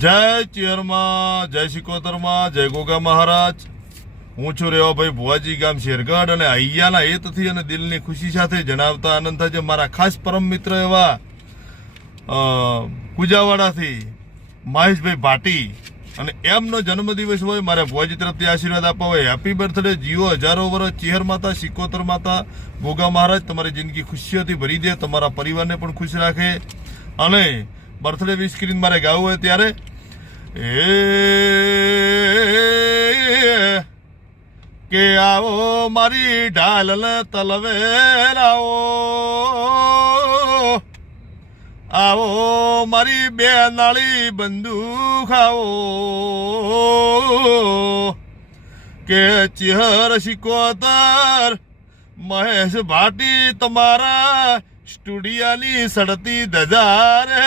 જય ચેરમાં, જય સિકોતરમાં, જય ગોગા મહારાજ. હું છું રેવા ભાઈ ભુવાજી, ગામ શેરગઢ. અને અહીંયાના હેતથી અને દિલની ખુશી સાથે જણાવતા આનંદ થાય છે મારા ખાસ પરમ મિત્ર એવા કુજાવાડાથી મહેશભાઈ ભાટી. અને એમનો જન્મદિવસ હોય, મારે ભુવાજી તરફથી આશીર્વાદ આપવા હોય. હેપી બર્થડે, જીવો હજારો વર્ષ. ચેહર માતા, સિકોતર માતા, ગોગા મહારાજ તમારી જિંદગી ખુશીઓથી ભરી દે, તમારા પરિવારને પણ ખુશ રાખે. અને બર્થડે વિશ કરીને મારે ગાવું હોય ત્યારે કે આવો મારી ઢાલ તલવેર આવો, આવો મારી બે નાળી બંદૂક આવો, કે ચેહર સિકોતર મહેશ ભાટી તમારા સ્ટુડિયાની સડતી ધજા રે.